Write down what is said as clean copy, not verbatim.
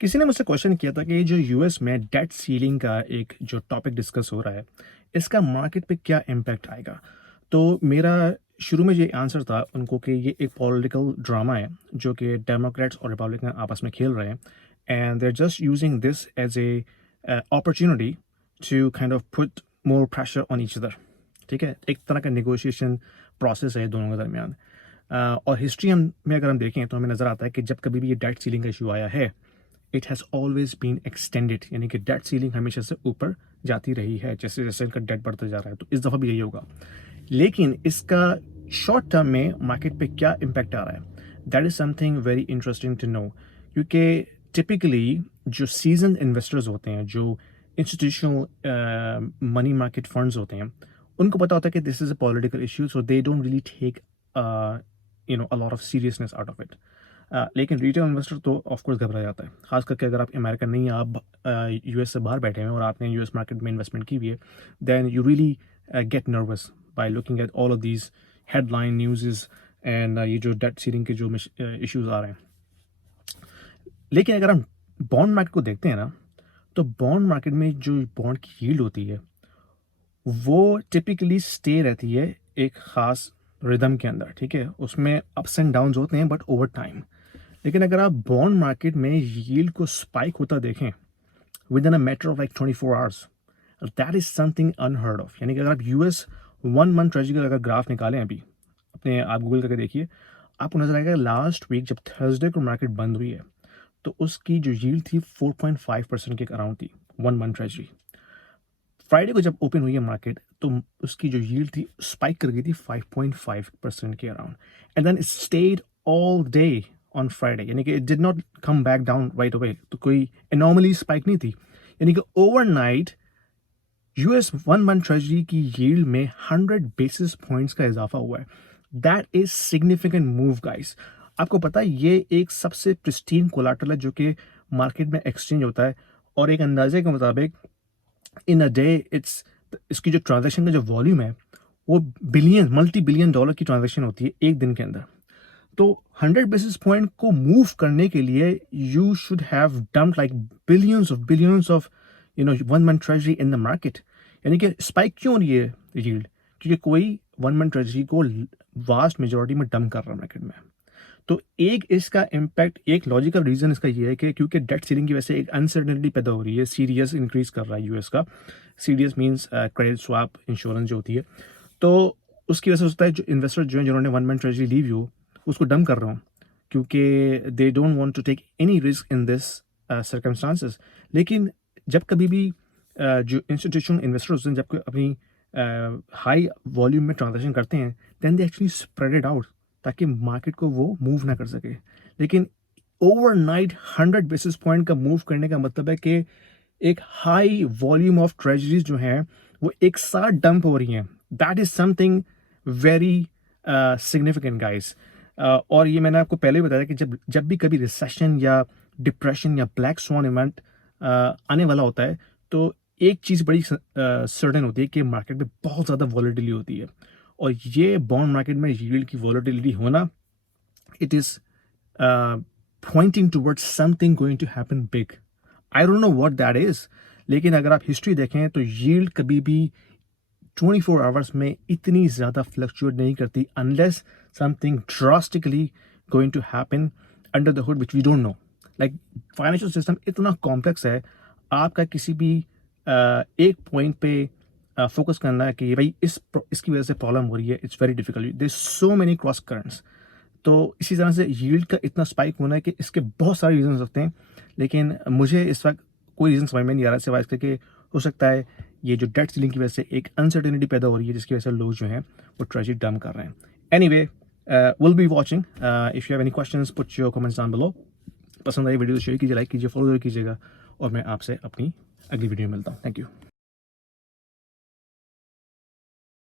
किसी ने मुझसे क्वेश्चन किया था कि जो यूएस में डेट सीलिंग का एक जो टॉपिक डिस्कस हो रहा है, इसका मार्केट पे क्या इम्पैक्ट आएगा। तो मेरा शुरू में ये आंसर था उनको कि ये एक पॉलिटिकल ड्रामा है जो कि डेमोक्रेट्स और रिपब्लिकन आपस में खेल रहे हैं, and they are just using this as a opportunity to kind of put more pressure on each other. ठीक है, एक तरह का नेगोशिएशन प्रोसेस है दोनों के दरमियान। और हिस्ट्री में अगर हम देखें तो हमें नज़र आता है कि जब कभी भी ये डेट सीलिंग का इशू आया है, it has always been extended, यानी कि डेट सीलिंग हमेशा से ऊपर जाती रही है जैसे जैसे इनका डेट बढ़ता जा रहा है। तो इस दफ़ा भी यही होगा, लेकिन इसका शॉर्ट टर्म में मार्केट पे क्या इम्पैक्ट आ रहा है, that is something very interesting to know. क्योंकि टिपिकली जो सीजन इन्वेस्टर्स होते हैं, जो इंस्टीट्यूशनल मनी मार्केट फंड्स होते हैं, उनको पता होता है कि this is a political issue, so they don't really take a lot of seriousness out of it. लेकिन रिटेल इन्वेस्टर तो ऑफकोर्स घबरा जाता है, खास करके अगर आप अमेरिकन नहीं, आप यूएस से बाहर बैठे हैं और आपने यूएस मार्केट में इन्वेस्टमेंट की हुई है, then you really get nervous by looking at all of these headline news and ये जो डेट सीलिंग के जो इश्यूज आ रहे हैं। लेकिन अगर हम बॉन्ड मार्केट को देखते हैं ना, तो बॉन्ड मार्केट में जो बॉन्ड की यील्ड होती है वो टिपिकली स्टे रहती है एक ख़ास रिदम के अंदर। ठीक है, उसमें अप्स एंड डाउन्स होते हैं बट ओवर टाइम। लेकिन अगर आप बॉन्ड मार्केट में यील्ड को स्पाइक होता देखें with in a matter of like 24 hours, that is something unheard of. यानी कि अगर आप यूएस 1 मंथ ट्रेजरी का अगर ग्राफ निकालें, अभी अपने आप गूगल करके देखिए, आपको नजर आएगा लास्ट वीक जब थर्सडे को मार्केट बंद हुई है तो उसकी जो यील्ड थी 4.5% के अराउंड थी 1 मंथ ट्रेजरी। फ्राइडे को जब ओपन हुई है मार्केट तो उसकी जो यील्ड थी स्पाइक कर गई थी 5.5% के around, and then it stayed all day on Friday. यानी कि it did not come back down right away, तो कोई एनॉमली स्पाइक नहीं थी। यानी कि ओवरनाइट यूएस 1 मंथ ट्रेजरी की यील्ड में 100 बेसिस पॉइंट्स का इजाफा हुआ है। That is significant move guys. आपको पता है ये एक सबसे प्रिस्टीन कोलाटरल है जो कि मार्केट में एक्सचेंज होता है, और एक अंदाजे के मुताबिक इन अ डे इसकी जो ट्रांजैक्शन का जो वॉल्यूम है वो बिलियन मल्टी बिलियन डॉलर की ट्रांजैक्शन होती है एक दिन के अंदर। तो 100 बेसिस पॉइंट को मूव करने के लिए you should have dumped like billions of 1 month treasury in the market. यानी कि स्पाइक क्यों हो रही है यील्ड, क्योंकि कोई 1 मंथ ट्रेजरी को वास्ट मेजोरिटी में डंप कर रहा है मार्केट में। तो एक इसका इम्पैक्ट, एक लॉजिकल रीजन इसका ये है कि क्योंकि डेट सीलिंग की वजह से एक अनसर्टेनिटी पैदा हो रही है, सीडीएस इंक्रीज कर रहा है यूएस का। CDS means credit swap insurance जो होती है, तो उसकी वजह से होता है जो इन्वेस्टर जो हैं जिन्होंने 1 मंथ ट्रेजरी ली हुई हो उसको डंप कर रहा हूँ, क्योंकि they don't want to take any risk in this circumstances. लेकिन जब कभी भी जो इंस्टीट्यूशनल इन्वेस्टर्स हैं जब अपनी हाई वॉल्यूम में ट्रांजेक्शन करते हैं, then they actually spread it out ताकि मार्केट को वो मूव ना कर सके। लेकिन ओवरनाइट 100 बेसिस पॉइंट का मूव करने का मतलब है कि एक हाई वॉल्यूम ऑफ ट्रेजरीज जो हैं वो एक साथ डंप हो रही हैं। That is something very significant guys. और ये मैंने आपको पहले भी बताया कि जब जब भी कभी रिसेशन या डिप्रेशन या ब्लैक स्वॉन इवेंट आने वाला होता है, तो एक चीज़ बड़ी सर्टेन होती है कि मार्केट में बहुत ज़्यादा वॉलेटिलिटी होती है, और ये बॉन्ड मार्केट में यील्ड की वॉलेटिलिटी होना, it is pointing towards something going to happen big. I don't know what that is, लेकिन अगर आप हिस्ट्री देखें तो यील्ड कभी भी 24 आवर्स में इतनी ज़्यादा फ्लक्चुएट नहीं करती unless something drastically going to happen under the hood which we don't know. Like financial system इतना कॉम्प्लेक्स है, आपका किसी भी एक पॉइंट पे फोकस करना है कि भाई इसकी वजह से प्रॉब्लम हो रही है, it's very difficult, there so many cross currents. तो इसी तरह से यील्ड का इतना स्पाइक होना है कि इसके बहुत सारे रीजन हो सकते हैं, लेकिन मुझे इस वक्त कोई रीज़न समझ में नहीं आ रहा सिवाय इसके कि हो सकता है ये जो डेट सीलिंग की वजह से एक अनसर्टेनिटी पैदा हो रही है जिसकी वजह से लोग जो हैं वो ट्रेजरी डंप कर रहे हैं। Anyway, will be watching. If you have any questions put your comments down below. पसंद आई वीडियो तो शेयर कीजिए, लाइक कीजिए, फॉलो कीजिएगा, और मैं आपसे अपनी अगली वीडियो में मिलता हूँ। Thank you.